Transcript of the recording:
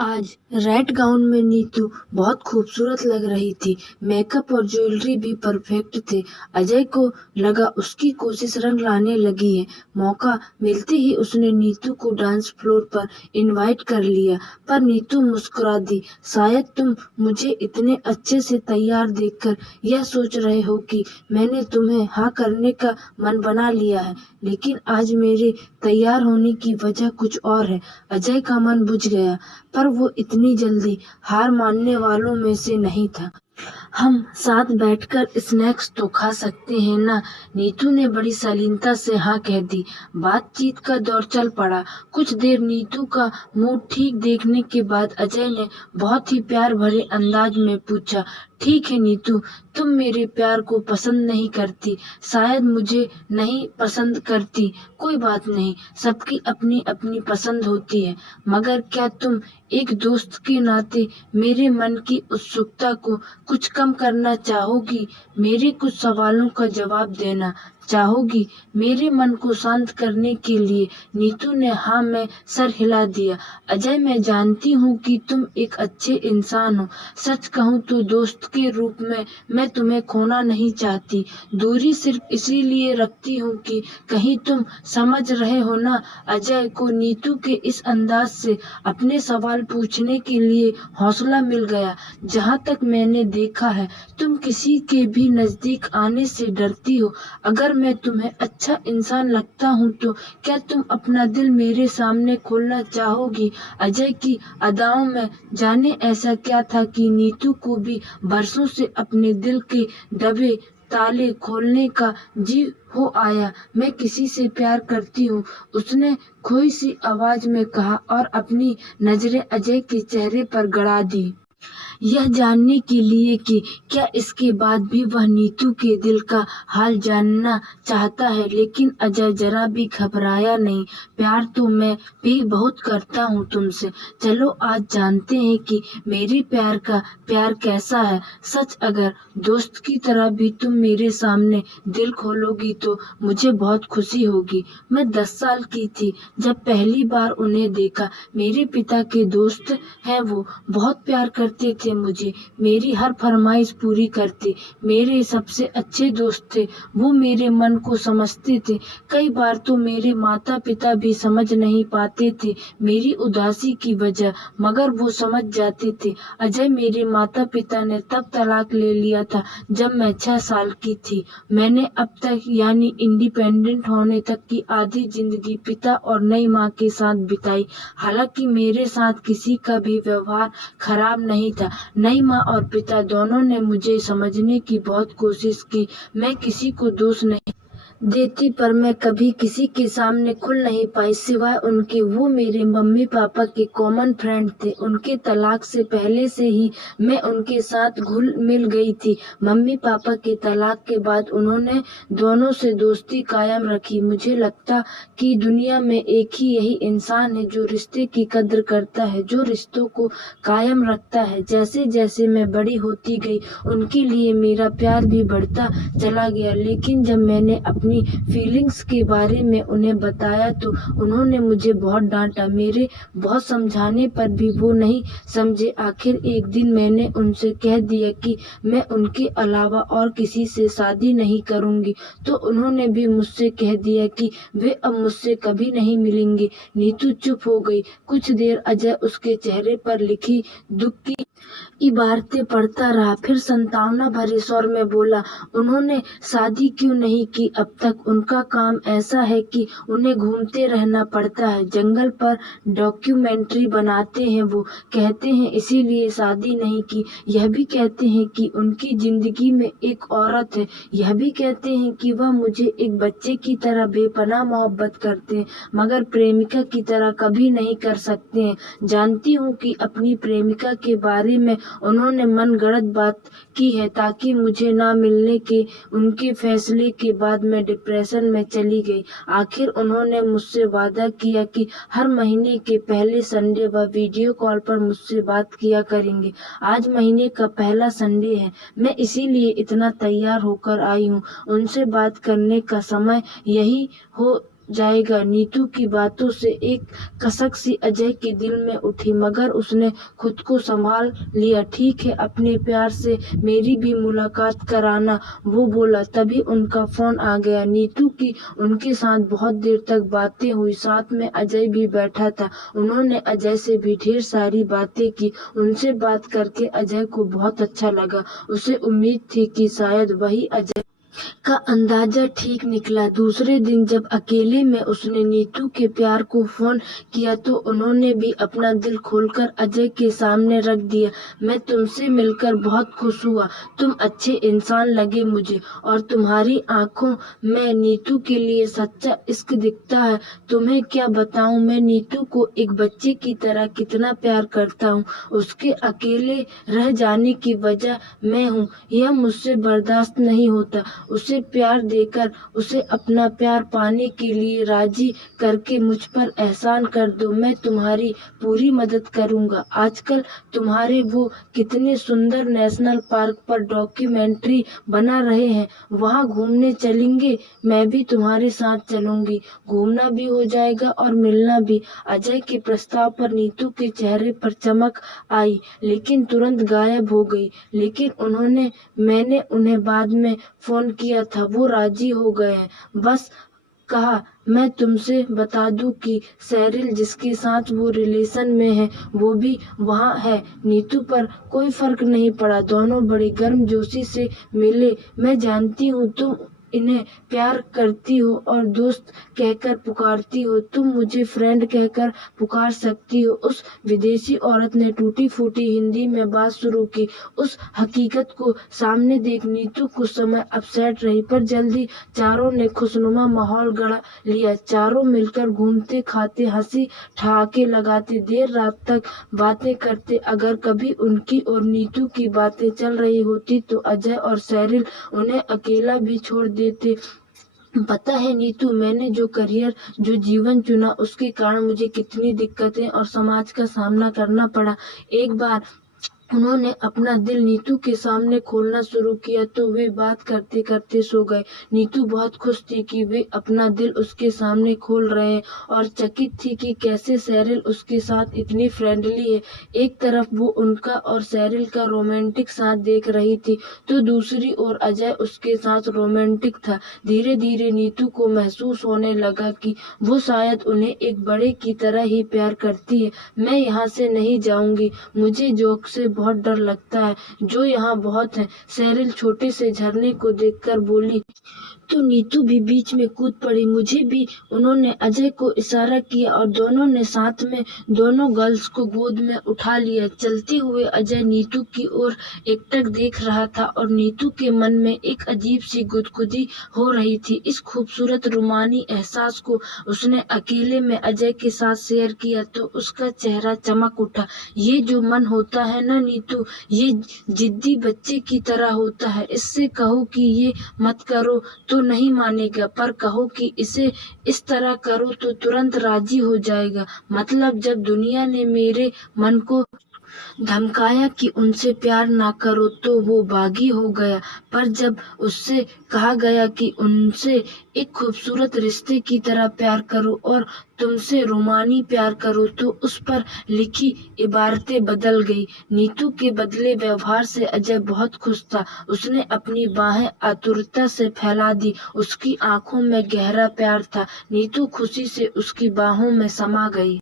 आज red gown में नीतू बहुत खूबसूरत लग रही थी। मेकअप और ज्वेलरी भी परफेक्ट थे। अजय को लगा उसकी कोशिश रंग लाने लगी है। मौका मिलते ही उसने नीतू को डांस फ्लोर पर इनवाइट कर लिया, पर नीतू मुस्कुरा दी। शायद तुम मुझे इतने अच्छे से तैयार देखकर यह सोच रहे हो कि मैंने तुम्हें हाँ करने का मन बना लिया है, लेकिन आज मेरे तैयार होने की वजह कुछ और है। अजय का मन बुझ गया, पर वो इतनी जल्दी हार मानने वालों में से नहीं था। हम साथ बैठकर स्नैक्स तो खा सकते हैं ना? नीतू ने बड़ी शालीनता से हाँ कह दी। बातचीत का दौर चल पड़ा। कुछ देर नीतू का मूड ठीक देखने के बाद अजय ने बहुत ही प्यार भरे अंदाज में पूछा, ठीक है नीतू, तुम मेरे प्यार को पसंद नहीं करती, शायद मुझे नहीं पसंद करती, कोई बात नहीं, सबकी अपनी अपनी पसंद होती है, मगर क्या तुम एक दोस्त के नाते मेरे मन की उत्सुकता को कुछ कम करना चाहोगी? मेरे कुछ सवालों का जवाब देना चाहोगी? मेरे मन को शांत करने के लिए नीतू ने हाँ में सर हिला दिया। अजय, मैं जानती हूँ कि तुम एक अच्छे इंसान हो। सच कहूँ तो दोस्त के रूप में मैं तुम्हें खोना नहीं चाहती। दूरी सिर्फ इसीलिए रखती हूँ कि कहीं तुम समझ रहे हो ना। अजय को नीतू के इस अंदाज से अपने सवाल पूछने के लिए हौसला मिल गया। जहाँ तक मैंने देखा है, तुम किसी के भी नजदीक आने से डरती हो। अगर मैं तुम्हें अच्छा इंसान लगता हूँ तो क्या तुम अपना दिल मेरे सामने खोलना चाहोगी? अजय की अदाओं में जाने ऐसा क्या था कि नीतू को भी बरसों से अपने दिल के दबे ताले खोलने का जी हो आया। मैं किसी से प्यार करती हूँ, उसने खोई सी आवाज में कहा और अपनी नजरें अजय के चेहरे पर गड़ा दी, यह जानने के लिए कि क्या इसके बाद भी वह नीतू के दिल का हाल जानना चाहता है। लेकिन अजय जरा भी घबराया नहीं। प्यार तो मैं भी बहुत करता हूँ तुमसे। चलो आज जानते हैं कि मेरे प्यार का प्यार कैसा है। सच, अगर दोस्त की तरह भी तुम मेरे सामने दिल खोलोगी तो मुझे बहुत खुशी होगी। मैं 10 साल की थी जब पहली बार उन्हें देखा। मेरे पिता के दोस्त हैं वो, बहुत प्यार करते थे मुझे, मेरी हर फरमाइश पूरी करते, मेरे सबसे अच्छे दोस्त थे। वो मेरे मन को समझते थे। कई बार तो मेरे माता पिता भी समझ नहीं पाते थे मेरी उदासी की वजह, मगर वो समझ जाते थे। अजय, मेरे माता पिता ने तब तलाक ले लिया था जब मैं 6 साल की थी। मैंने अब तक यानी इंडिपेंडेंट होने तक की आधी जिंदगी पिता और नई माँ के साथ बिताई। हालांकि मेरे साथ किसी का भी व्यवहार खराब नहीं था। नई माँ और पिता दोनों ने मुझे समझने की बहुत कोशिश की। मैं किसी को दोष नहीं देती, पर मैं कभी किसी के सामने खुल नहीं पाई सिवाय उनके। वो मेरे मम्मी पापा के कॉमन फ्रेंड थे। उनके तलाक से पहले से ही मैं उनके साथ घुल मिल गई थी। मम्मी पापा के तलाक के बाद उन्होंने दोनों से दोस्ती कायम रखी। मुझे लगता कि दुनिया में एक ही यही इंसान है जो रिश्ते की कद्र करता है, जो रिश्तों को कायम रखता है। जैसे जैसे मैं बड़ी होती गई, उनके लिए मेरा प्यार भी बढ़ता चला गया। लेकिन जब मैंने अपनी फीलिंग्स के बारे में उन्हें बताया तो उन्होंने मुझे बहुत डांटा। मेरे बहुत समझाने पर भी वो नहीं समझे। आखिर एक दिन मैंने उनसे कह दिया कि मैं उनके अलावा और किसी से शादी नहीं करूंगी, तो उन्होंने भी मुझसे कह दिया कि वे अब मुझसे कभी नहीं मिलेंगे। नीतू चुप हो गई। कुछ देर अजय उसके चेहरे पर लिखी दुख की इबारतें पढ़ता रहा, फिर संतावना भरे स्वर में बोला, उन्होंने शादी क्यों नहीं की अब तक? उनका काम ऐसा है कि उन्हें घूमते रहना पड़ता है, जंगल पर डॉक्यूमेंट्री बनाते हैं वो। कहते हैं इसीलिए शादी नहीं की। यह भी कहते हैं कि उनकी जिंदगी में एक औरत है। यह भी कहते हैं कि वह मुझे एक बच्चे की तरह बेपनाह मोहब्बत करते हैं, मगर प्रेमिका की तरह कभी नहीं कर सकते हैं। जानती हूँ कि अपनी प्रेमिका के बारे में उन्होंने मनगढ़ंत बात की है ताकि मुझे ना मिलने के उनके फैसले के बाद मैं डिप्रेशन में चली गई। आखिर उन्होंने मुझसे वादा किया कि हर महीने के पहले संडे वह वीडियो कॉल पर मुझसे बात किया करेंगे। आज महीने का पहला संडे है, मैं इसीलिए इतना तैयार होकर आई हूँ। उनसे बात करने का समय यही हो जाएगा। नीतू की बातों से एक कसक सी अजय के दिल में उठी, मगर उसने खुद को संभाल लिया। ठीक है, अपने प्यार से मेरी भी मुलाकात कराना, वो बोला। तभी उनका फोन आ गया। नीतू की उनके साथ बहुत देर तक बातें हुई। साथ में अजय भी बैठा था। उन्होंने अजय से भी ढेर सारी बातें की। उनसे बात करके अजय को बहुत अच्छा लगा। उसे उम्मीद थी कि शायद वही अजय का अंदाजा ठीक निकला। दूसरे दिन जब अकेले में उसने नीतू के प्यार को फोन किया तो उन्होंने भी अपना दिल खोलकर अजय के सामने रख दिया। मैं तुमसे मिलकर बहुत खुश हुआ। तुम अच्छे इंसान लगे मुझे, और तुम्हारी आंखों में नीतू के लिए सच्चा इश्क दिखता है। तुम्हें क्या बताऊं, मैं नीतू को एक बच्चे की तरह कितना प्यार करता हूँ। उसके अकेले रह जाने की वजह मैं हूँ। यह मुझसे बर्दाश्त नहीं होता। उसे प्यार देकर उसे अपना प्यार पाने के लिए राजी करके मुझ पर एहसान कर दो। मैं तुम्हारी पूरी मदद करूंगा। आजकल तुम्हारे वो कितने सुंदर नेशनल पार्क पर डॉक्यूमेंट्री बना रहे हैं, वहां घूमने चलेंगे। मैं भी तुम्हारे साथ चलूंगी। घूमना भी हो जाएगा और मिलना भी। अजय के प्रस्ताव पर नीतू के चेहरे पर चमक आई, लेकिन तुरंत गायब हो गई। लेकिन मैंने उन्हें बाद में फोन किया था, वो राजी हो गए हैं। बस कहा, मैं तुमसे बता दूं कि सैरिल जिसके साथ वो रिलेशन में है वो भी वहाँ है। नीतू पर कोई फर्क नहीं पड़ा। दोनों बड़ी गर्मजोशी से मिले। मैं जानती हूँ तुम इन्हें प्यार करती हो और दोस्त कहकर पुकारती हो। तुम मुझे फ्रेंड कहकर पुकार सकती हो। उस विदेशी औरत ने टूटी फूटी हिंदी में बात शुरू की। उस हकीकत को सामने देख नीतू कुछ समय अपसेट रही, पर जल्दी चारों ने खुशनुमा माहौल गढ़ लिया। चारों मिलकर घूमते, खाते, हंसी ठहाके लगाते, देर रात तक बातें करते। अगर कभी उनकी और नीतू की बातें चल रही होती तो अजय और सैरिल उन्हें अकेला भी छोड़ देते। पता है नीतू, मैंने जो करियर, जो जीवन चुना, उसके कारण मुझे कितनी दिक्कतें और समाज का सामना करना पड़ा। एक बार उन्होंने अपना दिल नीतू के सामने खोलना शुरू किया तो वे बात करते करते सो गए। नीतू बहुत खुश थी कि वे अपना दिल उसके सामने खोल रहे हैं, और चकित थी कि कैसे सैरिल उसके साथ इतनी फ्रेंडली है। एक तरफ वो उनका और सैरिल का रोमांटिक साथ देख रही थी, तो दूसरी ओर अजय उसके साथ रोमांटिक था। धीरे धीरे नीतू को महसूस होने लगा कि वो शायद उन्हें एक बड़े की तरह ही प्यार करती है। मैं यहाँ से नहीं जाऊंगी, मुझे जोक से बहुत डर लगता है, जो यहाँ बहुत है। सैरिल छोटे से झरने को देखकर बोली, तो नीतू भी बीच में कूद पड़ी। मुझे भी। उन्होंने अजय को इशारा किया और दोनों ने साथ में दोनों गर्ल्स को गोद में उठा लिया। चलते हुए अजय नीतू की ओर एकटक देख रहा था और नीतू के मन में एक अजीब सी गुदगुदी हो रही थी। इस खूबसूरत रूमानी एहसास को उसने अकेले में अजय के साथ शेयर किया तो उसका चेहरा चमक उठा। ये जो मन होता है ना नीतू, ये जिद्दी बच्चे की तरह होता है। इससे कहो कि ये मत करो तो नहीं मानेगा, पर कहो कि इसे इस तरह करो तो तुरंत राजी हो जाएगा। मतलब जब दुनिया ने मेरे मन को धमकाया कि उनसे प्यार ना करो तो वो बागी हो गया, पर जब उससे कहा गया कि उनसे एक खूबसूरत रिश्ते की तरह प्यार करो और तुमसे रोमानी प्यार करो, तो उस पर लिखी इबारतें बदल गई। नीतू के बदले व्यवहार से अजय बहुत खुश था। उसने अपनी बाहें आतुरता से फैला दी। उसकी आंखों में गहरा प्यार था। नीतू खुशी से उसकी बाहों में समा गई।